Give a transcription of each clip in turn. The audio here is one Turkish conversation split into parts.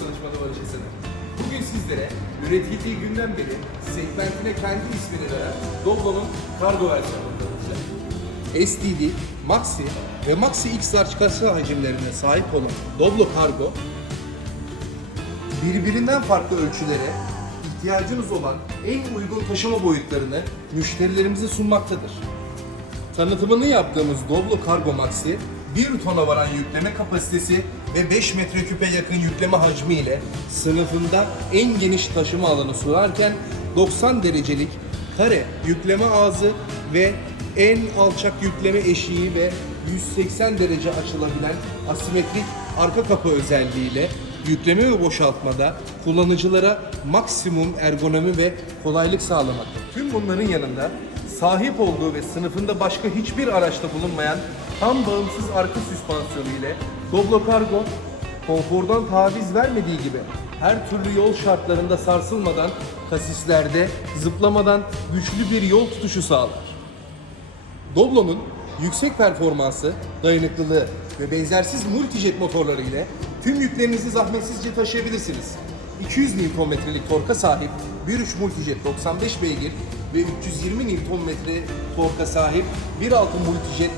danışmanı Barış Esener. Bugün sizlere üretildiği günden beri segmentine kendi ismini veren Doblo'nun kargo versiyonunu tanıtacağım. SDD, Maxi ve Maxi X large kasa hacimlerine sahip olan Doblo Kargo, birbirinden farklı ölçülere ihtiyacınız olan en uygun taşıma boyutlarını müşterilerimize sunmaktadır. Tanıtımını yaptığımız Doblo Cargo Maxi 1 tona varan yükleme kapasitesi ve 5 metreküpe yakın yükleme hacmi ile sınıfında en geniş taşıma alanı sunarken 90 derecelik kare yükleme ağzı ve en alçak yükleme eşiği ve 180 derece açılabilen asimetrik arka kapı özelliğiyle yükleme ve boşaltmada kullanıcılara maksimum ergonomi ve kolaylık sağlamakta. Tüm bunların yanında sahip olduğu ve sınıfında başka hiçbir araçta bulunmayan tam bağımsız arka süspansiyonu ile Doblo Cargo konfordan taviz vermediği gibi her türlü yol şartlarında sarsılmadan kasislerde zıplamadan güçlü bir yol tutuşu sağlar. Doblo'nun yüksek performansı, dayanıklılığı ve benzersiz multijet motorları ile tüm yüklerinizi zahmetsizce taşıyabilirsiniz. 200 Nm'lik torka sahip 1.3 multijet 95 beygir ve 320 Nm torka sahip 1.6 multijet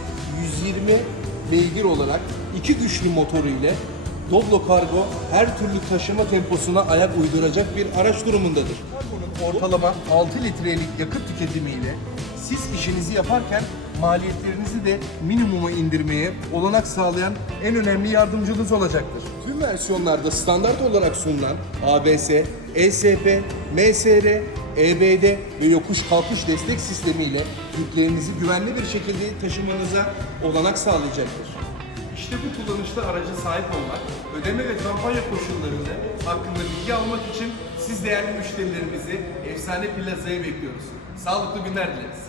120 beygir olarak iki güçlü motoru ile Doblo Cargo her türlü taşıma temposuna ayak uyduracak bir araç durumundadır. Cargo'nun ortalama 6 litrelik yakıt tüketimiyle siz işinizi yaparken maliyetlerinizi de minimuma indirmeye olanak sağlayan en önemli yardımcınız olacaktır. Tüm versiyonlarda standart olarak sunulan ABS, ESP, MSR, EBD ve yokuş kalkış destek sistemiyle yüklerinizi güvenli bir şekilde taşımanıza olanak sağlayacaktır. İşte bu kullanışlı araca sahip olmak, ödeme ve kampanya koşullarını hakkında bilgi almak için siz değerli müşterilerimizi Efsane Plaza'ya bekliyoruz. Sağlıklı günler dileriz.